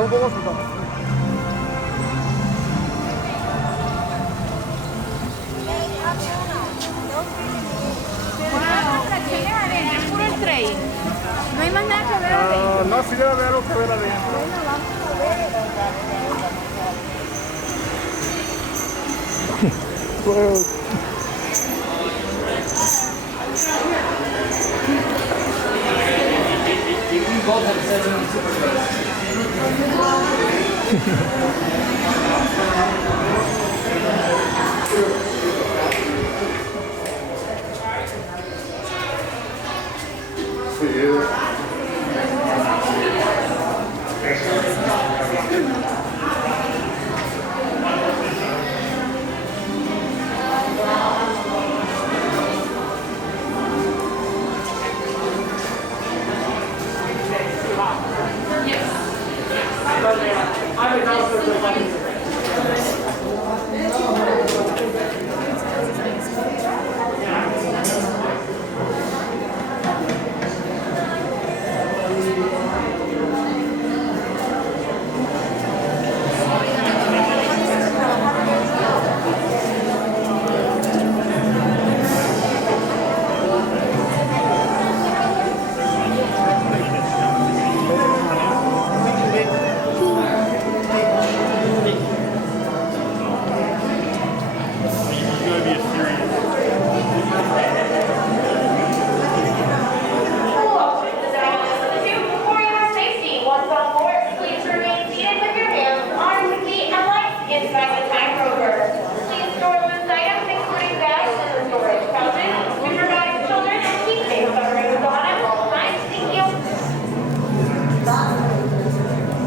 잘못 먹었습니다. Puro el tray. No hay más nada que ver adentro. No, sí debe haber algo que ver adentro. Bueno, vamos a ver. Pues,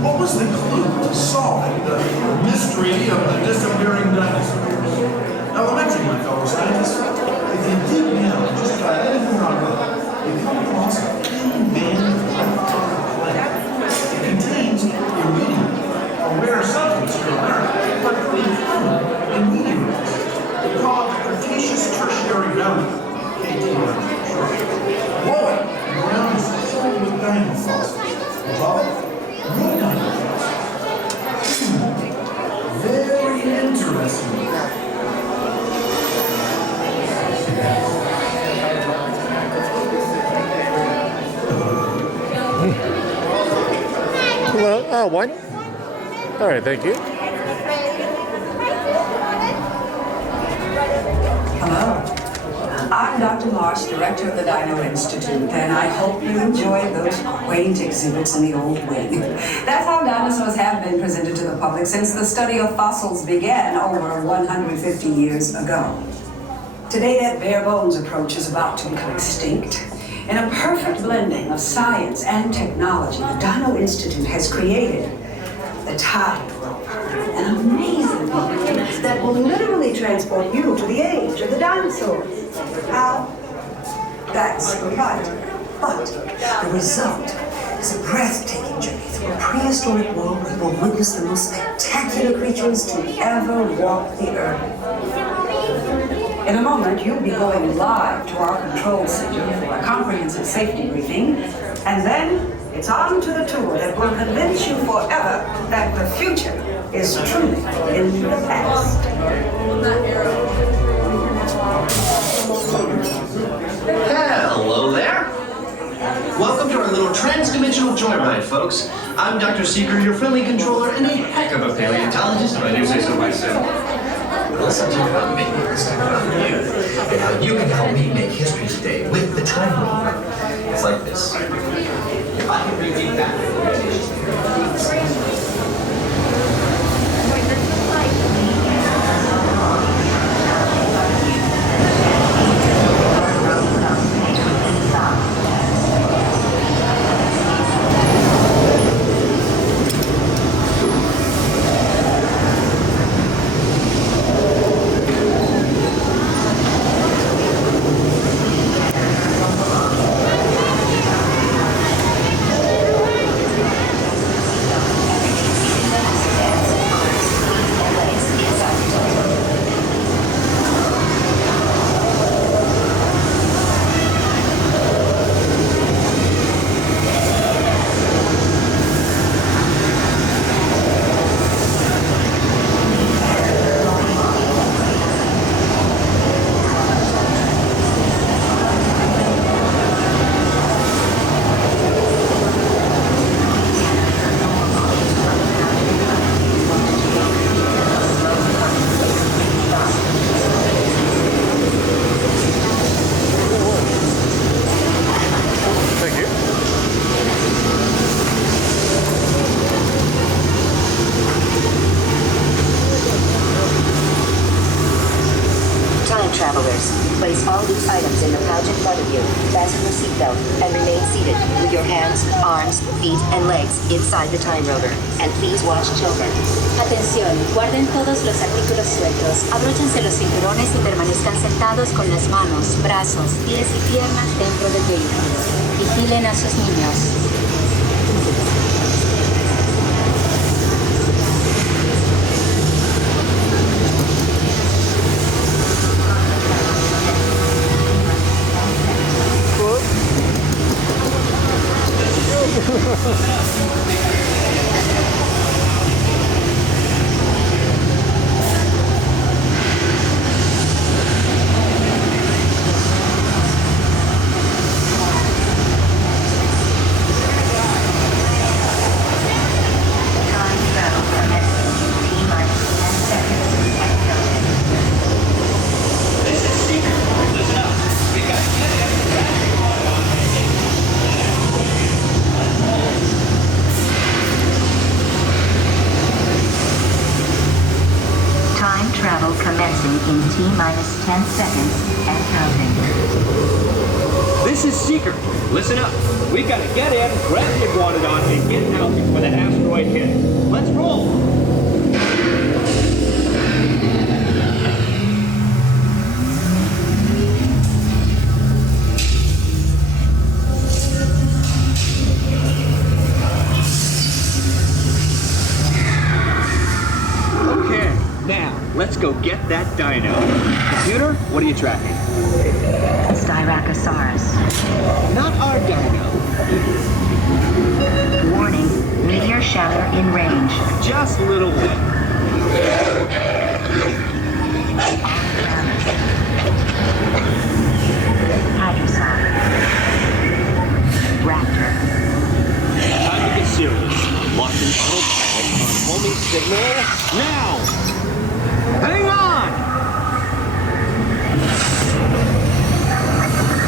What was the clue to solving the mystery of the disappearing dinosaurs? Elementary, my fellow scientists. If you dig down just about anywhere on Earth, you come across a thin band of planet. It contains iridium, a rare substance here on Earth, but pretty common in meteorites. They call it the Cretaceous Tertiary Boundary, KT for short. Below it, the ground is filled with dino fossils. Above it, more dino fossils. Very interesting. well, one? All right, thank you. Hello. I'm Dr. Marsh, director of the Dino Institute, and I hope you enjoyed those quaint exhibits in the old wing. That's how dinosaurs have been presented to the public since the study of fossils began over 150 years ago. Today, that bare bones approach is about to become extinct. In a perfect blending of science and technology, the Dino Institute has created the Time Rover, an amazing vehicle that will literally transport you to the age of the dinosaurs. How? That's right. But the result is a breathtaking journey through a prehistoric world that will witness the most spectacular creatures to ever walk the earth. In a moment, you'll be going live to our control center for a comprehensive safety briefing, and then it's on to the tour that will convince you forever that the future is truly in the past. Hello there. Welcome to our little trans-dimensional joyride, folks. I'm Dr. Seeker, your friendly controller and a heck of a paleontologist, if I do say so myself. Let's talk about making this time about you and how you can help me make history today with the Time Rover. It's like this. If I can bring you back to the Cretaceous period. Place all loose items in the pouch in front of you, fasten your seatbelt, and remain seated with your hands, arms, feet, and legs inside the time rover. And please watch children. Atención, guarden todos los artículos sueltos, abróchense los cinturones y permanezcan sentados con las manos, brazos, pies y piernas dentro del vehículo. Vigilen a sus niños. In T-minus 10 seconds and counting. This is Seeker. Listen up. We gotta get in, grab the iguanodon, and get out before that asteroid hits. Let's roll. Let's go get that dino. Computer, what are you tracking? Styracosaurus. Not our dino. Warning, meteor shower in range. Just a little bit. Hadrosaur. Raptor. Time to get serious. Launching autopilot on homing signal now! Hang on!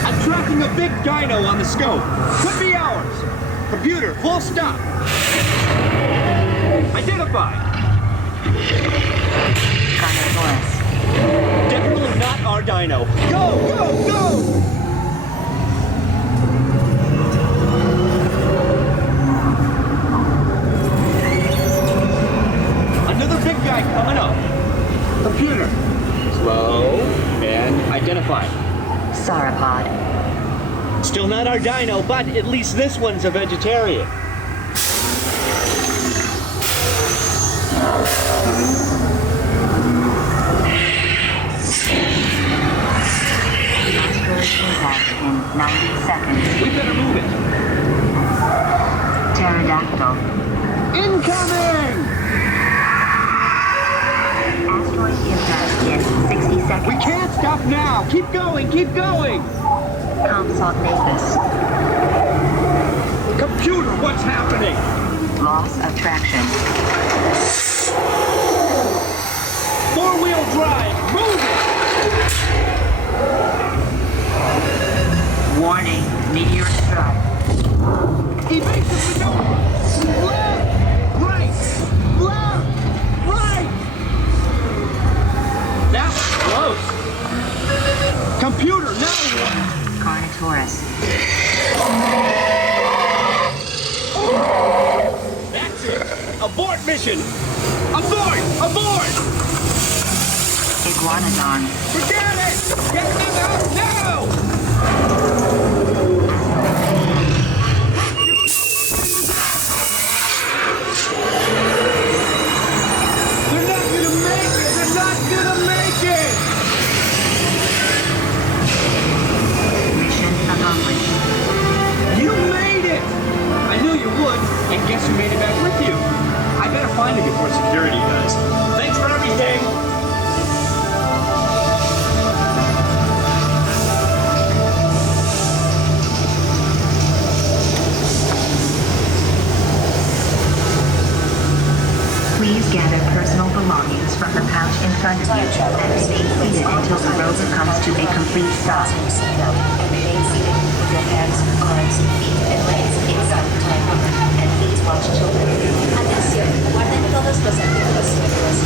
I'm tracking a big dino on the scope. Could be ours. Computer, full stop. Identified. Carnotaurus. Definitely not our dino. Go, go, go! Another big guy coming up. Computer. Slow and identify. Sauropod. Still not our dino, but at least this one's a vegetarian. Asteroid impact in 90 seconds. We better move it. Pterodactyl. Incoming! Asteroid impact in 60 seconds. We can't stop now! Keep going, keep going! Compsognathus. Computer, what's happening? Loss of traction. Four-wheel drive, move it! Warning, meteor strike. Evasive maneuver! Left! Right! Left! Right! That was close! Computer, now what? Carnotaurus. That's it! Abort mission! Abort! Abort! Iguanodon. Forget it! Get them out now! They're not gonna make it! They're not gonna make it! Mission accomplished. You made it! I knew you would, and guess who made it back with you? I better find it before security does. Thanks for everything! Please gather personal belongings from the pouch in front of you and remain seated until the rover comes to a complete stop. And remain seated with your hands, arms, feet, and legs inside the time rover. And please watch children. Atención, guarden todos los artículos sueltos,